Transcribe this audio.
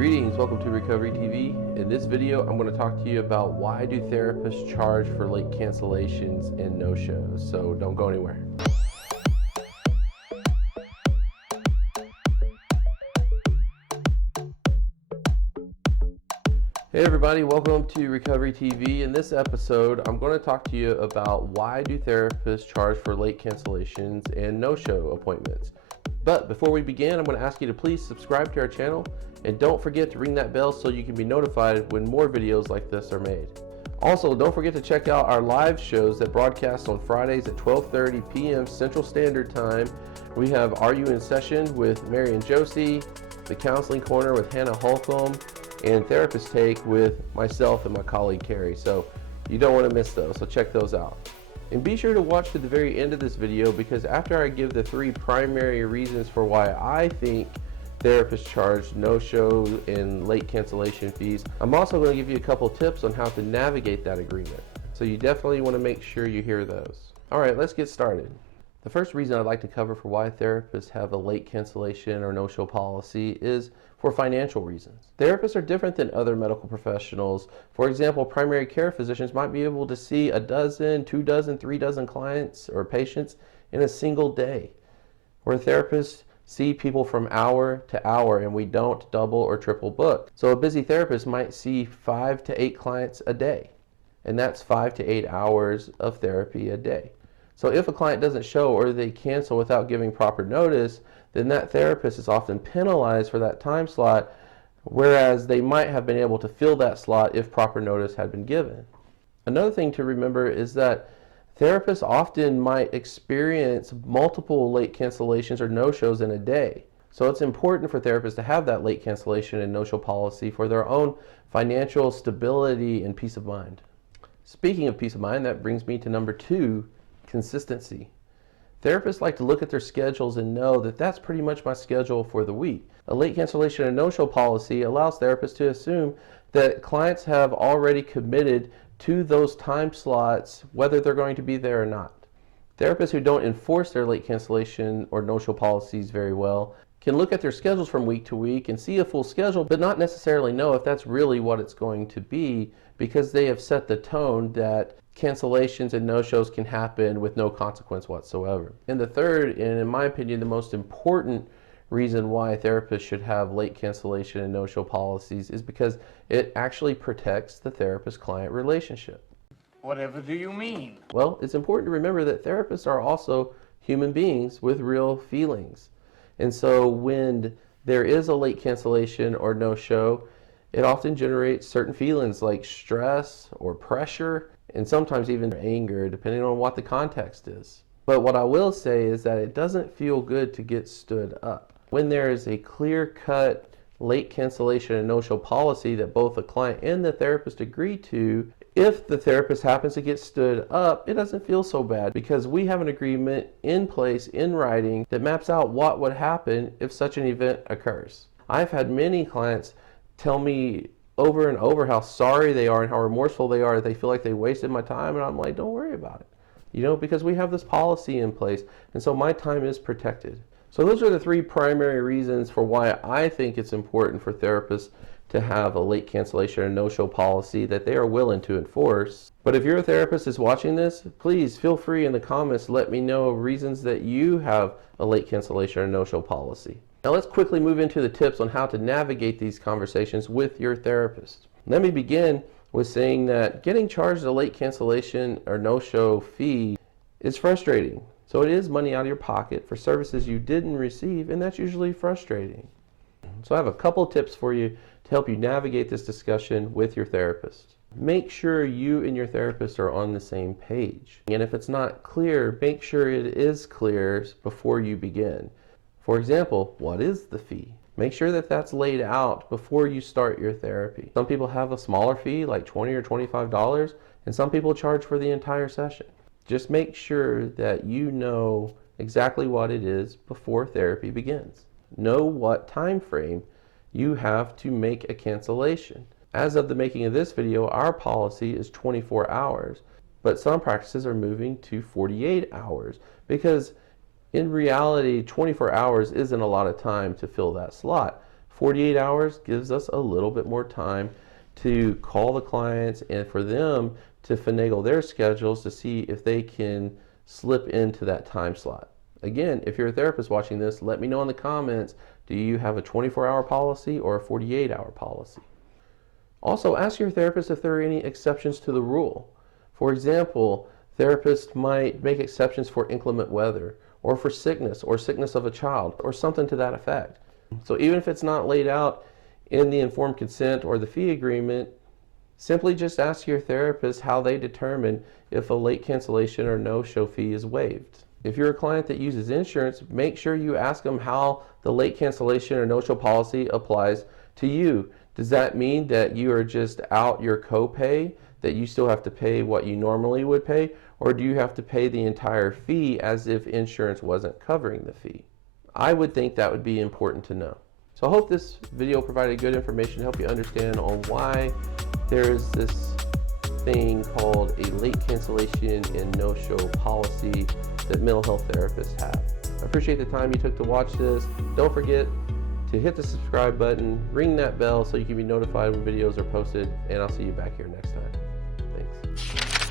Greetings, welcome to Recovery TV. In this video, I'm going to talk to you about why do therapists charge for late cancellations and no-shows. So don't go anywhere. Hey everybody, welcome to Recovery TV. In this episode, I'm going to talk to you about why do therapists charge for late cancellations and no-show appointments. But before we begin, I'm going to ask you to please subscribe to our channel and don't forget to ring that bell so you can be notified when more videos like this are made. Also, don't forget to check out our live shows that broadcast on Fridays at 12:30 p.m. Central Standard Time. We have Are You in Session with Mary and Josie, The Counseling Corner with Hannah Holcomb, and Therapist Take with myself and my colleague Carrie. So you don't want to miss those, so check those out. And be sure to watch to the very end of this video, because after I give the three primary reasons for why I think therapists charge no-show and late cancellation fees, I'm also going to give you a couple tips on how to navigate that agreement. So you definitely want to make sure you hear those. All right, let's get started. The first reason I'd like to cover for why therapists have a late cancellation or no-show policy is for financial reasons. Therapists are different than other medical professionals. For example, primary care physicians might be able to see a dozen, 2 dozen, 3 dozen clients or patients in a single day, where therapists see people from hour to hour and we don't double or triple book. So a busy therapist might see 5 to 8 clients a day, and that's 5 to 8 hours of therapy a day. So if a client doesn't show or they cancel without giving proper notice, then that therapist is often penalized for that time slot, whereas they might have been able to fill that slot if proper notice had been given. Another thing to remember is that therapists often might experience multiple late cancellations or no-shows in a day. So it's important for therapists to have that late cancellation and no-show policy for their own financial stability and peace of mind. Speaking of peace of mind, that brings me to number 2, consistency. Therapists like to look at their schedules and know that that's pretty much my schedule for the week. A late cancellation and no-show policy allows therapists to assume that clients have already committed to those time slots, whether they're going to be there or not. Therapists who don't enforce their late cancellation or no-show policies very well can look at their schedules from week to week and see a full schedule, but not necessarily know if that's really what it's going to be, because they have set the tone that cancellations and no-shows can happen with no consequence whatsoever. And the third, and in my opinion the most important reason why therapists should have late cancellation and no-show policies is because it actually protects the therapist-client relationship. Whatever do you mean? Well, it's important to remember that therapists are also human beings with real feelings. And so when there is a late cancellation or no-show, it often generates certain feelings like stress or pressure, and sometimes even anger, depending on what the context is. But what I will say is that it doesn't feel good to get stood up. When there is a clear-cut late cancellation and no-show policy that both the client and the therapist agree to, if the therapist happens to get stood up, it doesn't feel so bad, because we have an agreement in place in writing that maps out what would happen if such an event occurs. I've had many clients tell me over and over how sorry they are and how remorseful they are. They feel like they wasted my time, and I'm like, don't worry about it, because we have this policy in place, and so my time is protected. So those are the 3 primary reasons for why I think it's important for therapists to have a late cancellation and no-show policy that they are willing to enforce. But if you're a therapist that's watching this, please feel free in the comments to let me know reasons that you have a late cancellation or no-show policy. Now let's quickly move into the tips on how to navigate these conversations with your therapist. Let me begin with saying that getting charged a late cancellation or no-show fee is frustrating. So it is money out of your pocket for services you didn't receive, and that's usually frustrating. So I have a couple tips for you to help you navigate this discussion with your therapist. Make sure you and your therapist are on the same page. And if it's not clear, make sure it is clear before you begin. For example, what is the fee? Make sure that that's laid out before you start your therapy. Some people have a smaller fee, like $20 or $25, and some people charge for the entire session. Just make sure that you know exactly what it is before therapy begins. Know what time frame you have to make a cancellation. As of the making of this video, our policy is 24 hours, but some practices are moving to 48 hours because in reality, 24 hours isn't a lot of time to fill that slot. 48 hours gives us a little bit more time to call the clients and for them to finagle their schedules to see if they can slip into that time slot. Again, if you're a therapist watching this, let me know in the comments, do you have a 24-hour policy or a 48-hour policy? Also, ask your therapist if there are any exceptions to the rule. For example, therapists might make exceptions for inclement weather, or for sickness of a child, or something to that effect. So even if it's not laid out in the informed consent or the fee agreement, simply just ask your therapist how they determine if a late cancellation or no-show fee is waived. If you're a client that uses insurance, make sure you ask them how the late cancellation or no-show policy applies to you. Does that mean that you are just out your copay, that you still have to pay what you normally would pay, or do you have to pay the entire fee as if insurance wasn't covering the fee? I would think that would be important to know. So I hope this video provided good information to help you understand on why there is this thing called a late cancellation and no-show policy that mental health therapists have. I appreciate the time you took to watch this. Don't forget to hit the subscribe button, ring that bell so you can be notified when videos are posted, and I'll see you back here next time. Thanks.